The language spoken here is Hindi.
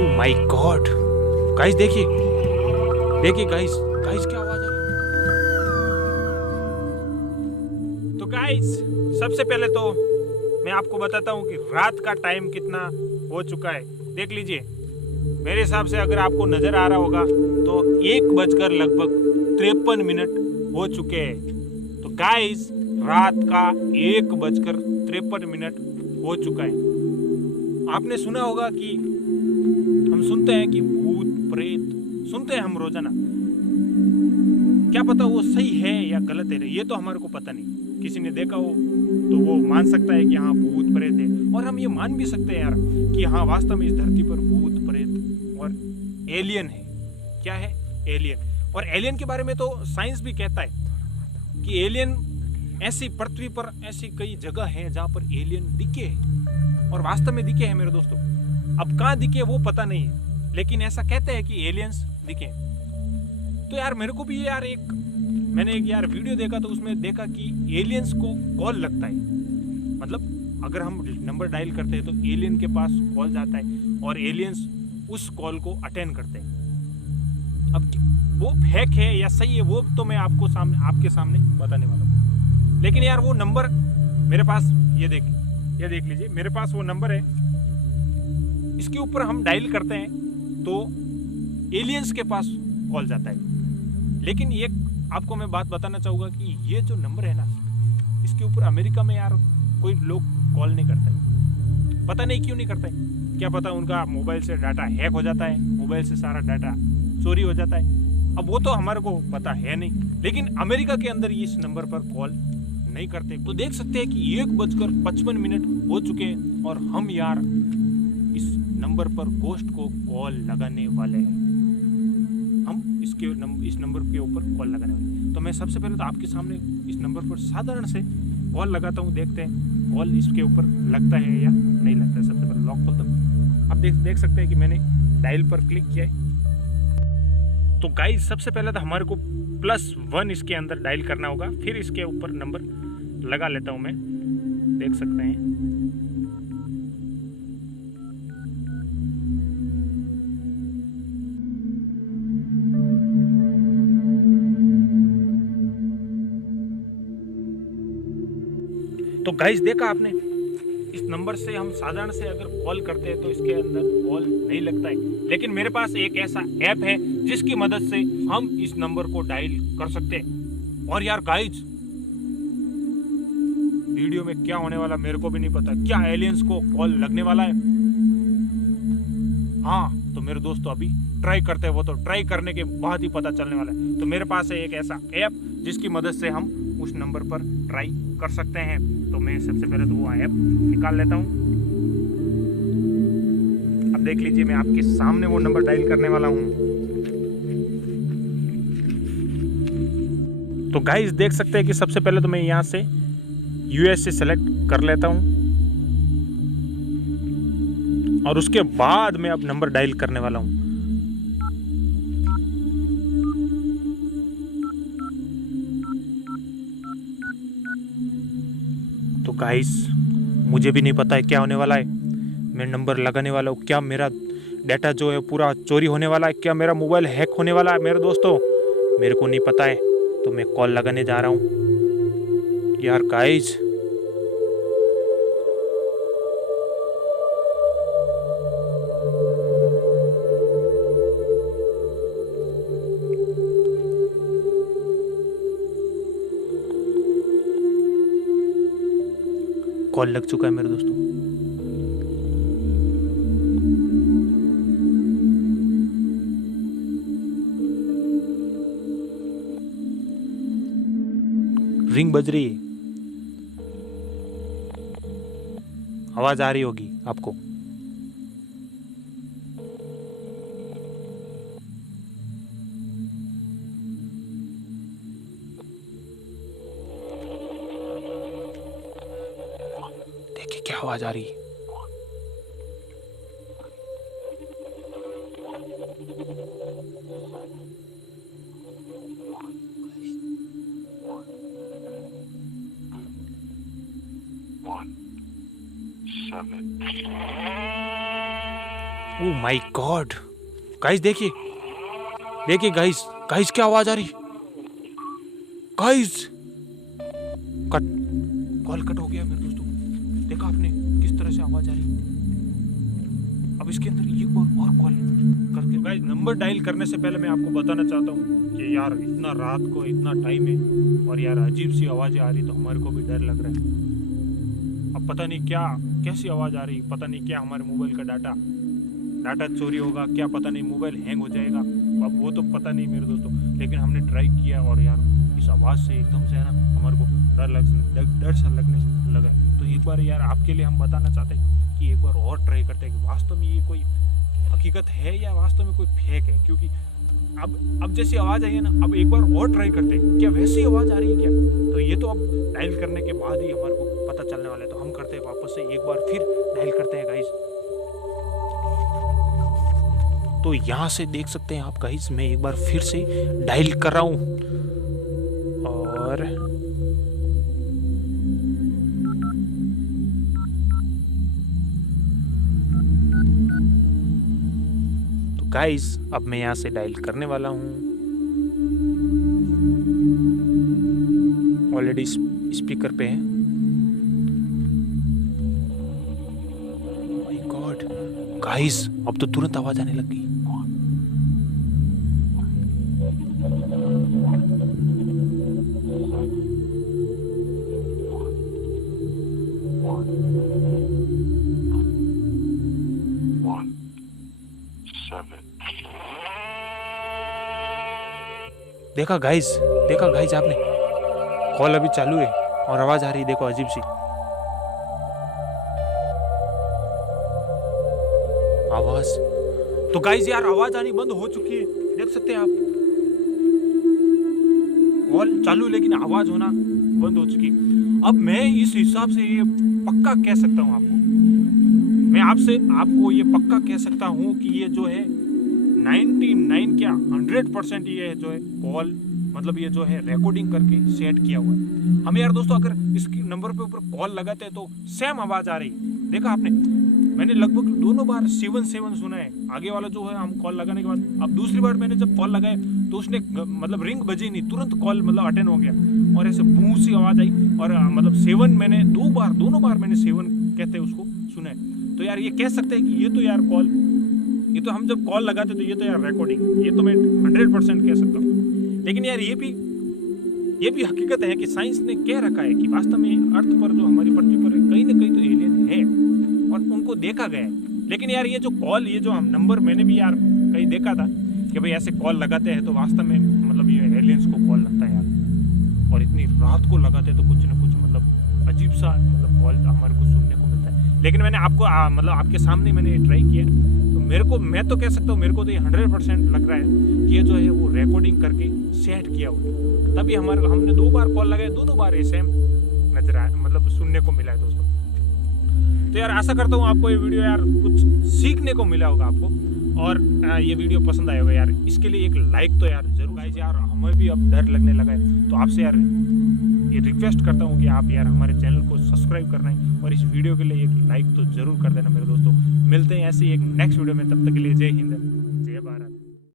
ओह माय गॉड गाइस, देखिए देखिए गाइस, गाइस क्या आवाज आ रही है। तो गाइस सबसे पहले तो मैं आपको बताता हूँ कि रात का टाइम कितना हो चुका है। देख लीजिए, मेरे हिसाब से अगर आपको नजर आ रहा होगा तो 1 बजकर लगभग 53 मिनट हो चुके हैं। तो गाइस रात का 1 बजकर 53 मिनट हो चुका है। आपने सुना होगा कि हम सुनते हैं कि भूत प्रेत सुनते हैं हम रोजाना। क्या पता वो सही है या गलत है, ये तो हमारे को पता नहीं। किसी ने देखा हो तो वो मान सकता है कि हाँ भूत प्रेत है, और हम ये मान भी सकते हैं यार कि हाँ वास्तव में इस धरती पर भूत प्रेत और एलियन है। क्या है? एलियन। और एलियन के बारे में तो साइंस भी कहता है कि एलियन ऐसी पृथ्वी पर ऐसी कई जगह है जहाँ पर एलियन दिखे हैं, और वास्तव में दिखे हैं मेरे दोस्तों। अब कहाँ दिखे वो पता नहीं है, लेकिन ऐसा कहते हैं कि एलियंस दिखे। तो यार मेरे को भी यार मैंने एक यार वीडियो देखा, तो उसमें देखा कि एलियंस को कॉल लगता है। मतलब अगर हम नंबर डायल करते हैं तो एलियन के पास कॉल जाता है और एलियंस उस कॉल को अटेंड करते हैं। अब वो फेक है या सही है वो तो मैं आपके सामने बताने वाला हूँ। लेकिन यार वो नंबर मेरे पास, ये देख लीजिए, मेरे पास वो नंबर है। इसके ऊपर हम डायल करते हैं तो एलियंस के पास कॉल जाता है। लेकिन ये आपको मैं बात बताना चाहूँगा कि ये जो नंबर है ना, इसके ऊपर अमेरिका में यार कोई लोग कॉल नहीं करता है। पता नहीं क्यों नहीं करता है। क्या पता उनका मोबाइल से डाटा हैक हो जाता है, मोबाइल से सारा डाटा चोरी हो जाता है। अब वो तो हमारे को पता है नहीं, लेकिन अमेरिका के अंदर इस नंबर पर कॉल नहीं करते। तो देख सकते हैं कि 1 बजकर 55 मिनट हो चुके हैं और हम यार इस नंबर पर गोस्ट को कॉल लगाने वाले हैं। हम इस नंबर के ऊपर कॉल लगाने वाले हैं। तो मैं सबसे पहले तो आपके सामने इस नंबर पर साधारण से कॉल लगाता हूँ, देखते हैं कॉल इसके ऊपर लगता है या नहीं लगता है। सबसे पहले लॉक खोलता हूँ। आप देख सकते हैं कि मैंने डायल पर क्लिक किया है। तो गाइस सबसे पहले तो हमारे को +1 इसके अंदर डायल करना होगा, फिर इसके ऊपर नंबर लगा लेता हूँ मैं। देख सकते हैं तो गाइस देखा आपने, इस नंबर से हम साधारण से अगर कॉल करते हैं तो इसके अंदर कॉल नहीं लगता है। लेकिन मेरे पास एक ऐसा ऐप है जिसकी मदद से हम इस नंबर को डायल कर सकते हैं। और यार गाइस वीडियो में क्या होने वाला मेरे को भी नहीं पता। क्या एलियंस को कॉल लगने वाला है? हाँ तो मेरे दोस्तों अभी ट्राई करते हैं, वो तो ट्राई करने के बाद ही पता चलने वाला है। तो मेरे पास है एक ऐसा ऐप जिसकी मदद से हम उस नंबर पर ट्राई कर सकते हैं। तो मैं सबसे पहले तो वो ऐप निकाल लेता हूँ। अब देख लीजिए मैं आपके सामने वो नंबर डायल करने वाला हूँ। तो गाइस देख सकते हैं कि सबसे पहले तो मैं यहाँ से यूएस से सेलेक्ट कर लेता हूँ और उसके बाद मैं अब नंबर डायल करने वाला हूँ। तो गाइस मुझे भी नहीं पता है क्या होने वाला है। मैं नंबर लगाने वाला हूँ, क्या मेरा डाटा जो है पूरा चोरी होने वाला है, क्या मेरा मोबाइल हैक होने वाला है मेरे दोस्तों, मेरे को नहीं पता है। तो मैं कॉल लगाने जा रहा हूँ यार गाइस। कॉल लग चुका है मेरे दोस्तों। रिंग बज रही है, आवाज आ रही होगी आपको। देखिए क्या आवाज आ रही है। ओ माय गॉड गाइस, देखिए देखिए गाइस, गाइस क्या आवाज आ रही, गाइस कट, कॉल कट हो गया मेरे दोस्तों। देखा आपने किस तरह से आवाज आ रही। अब इसके अंदर एक बार और कॉल करके गाइस, नंबर डायल करने से पहले मैं आपको बताना चाहता हूँ कि यार इतना रात को इतना टाइम है और यार अजीब सी आवाजें आ रही, तो हमारे को भी डर लग रहा है। अब पता नहीं क्या कैसी आवाज आ रही, पता नहीं क्या हमारे मोबाइल का डाटा चोरी होगा क्या, पता नहीं मोबाइल हैंग हो जाएगा, अब वो तो पता नहीं मेरे दोस्तों। लेकिन हमने ट्राई किया और यार इस आवाज़ से एकदम से है ना हमारे को डर सा लगने लगा। तो एक बार यार आपके लिए हम बताना चाहते हैं कि एक बार और ट्राई करते हैं कि वास्तव में ये कोई हकीकत है या वास्तव में कोई फेक है। क्योंकि अब जैसी आवाज़ आई है ना, अब एक बार और ट्राई करते हैं क्या वैसी आवाज़ आ रही है क्या। तो ये तो अब डायल करने के बाद ही हमारे को पता चलने वाला है। तो हम करते हैं वापस से एक बार फिर डायल करते हैं गाइस। तो यहाँ से देख सकते हैं आप गाइस, मैं एक बार फिर से डायल कर रहा हूँ और तो गाइस अब मैं यहाँ से डायल करने वाला हूँ। ऑलरेडी स्पीकर पे है। माय गॉड गाइस, अब तो तुरंत आवाज आने लग गई। देखा गाइस आपने, कॉल अभी चालू है और आवाज आ रही, देखो अजीब सी आवाज। तो गाइस यार आवाज आनी बंद हो चुकी है, देख सकते हैं आप। कॉल चालू लेकिन आवाज होना बंद हो चुकी। अब मैं इस हिसाब से ये पक्का कह सकता हूँ आपको, मैं आपको ये पक्का कह सकता हूँ कि ये जो है 99 क्या 100% ये जो है कॉल मतलब ये जो है रिकॉर्डिंग करके सेट किया हुआ है। हम यार दोस्तों अगर इसके नंबर पे ऊपर कॉल लगाते हैं तो सेम आवाज आ रही, देखा आपने। मैंने लगभग दोनों बार 7 सुना है, आगे वाला जो है हम कॉल लगाने के बाद। अब दूसरी बार मैंने जब कॉल लगाए तो उसने मतलब रिंग बजी नहीं, तुरंत कॉल मतलब अटेंड हो गया और ऐसे बूं सी आवाज आई। और मतलब 7 मैंने दोनों बार मैंने 7 कहते उसको सुना है। तो यार ये कह सकते हैं कि ये तो यार कॉल, ये तो हम जब कॉल लगाते तो ये तो यार रिकॉर्डिंग, ये तो मैं 100% कह सकता हूँ। लेकिन यार ये भी हकीकत है कि साइंस ने कह रखा है कि वास्तव में अर्थ पर जो हमारी पृथ्वी पर है कहीं ना कहीं तो एलियन है और उनको देखा गया है। लेकिन यार ये जो कॉल, ये जो हम नंबर, मैंने भी यार कहीं देखा था कि भाई ऐसे कॉल लगाते हैं तो वास्तव में मतलब ये एलियंस को कॉल लगता है यार। और इतनी रात को लगाते हैं तो कुछ ना कुछ मतलब अजीब सा मतलब कॉल हमारे को सुनने को मिलता है। लेकिन मैंने आपको मतलब आपके सामने मैंने ट्राई किया तो मैं तो कह सकता हूँ मेरे को तो ये 100% लग रहा है कि ये जो है वो रिकॉर्डिंग करके सेट किया हुआ। तभी हमने 2 बार कॉल लगाए, दोनों बार ये सेम नजर आया, मतलब सुनने को मिला है दोस्तों। तो यार आशा करता हूँ आपको ये वीडियो यार कुछ सीखने को मिला होगा आपको और ये वीडियो पसंद आया होगा यार। इसके लिए एक लाइक तो यार जरूर गाइस, यार हमें भी अब डर लगने लगा है। तो आपसे यार ये रिक्वेस्ट करता हूँ कि आप यार हमारे चैनल को सब्सक्राइब करना है और इस वीडियो के लिए एक लाइक तो जरूर कर देना मेरे दोस्तों। मिलते हैं ऐसे एक नेक्स्ट वीडियो में, तब तक के लिए जय हिंद।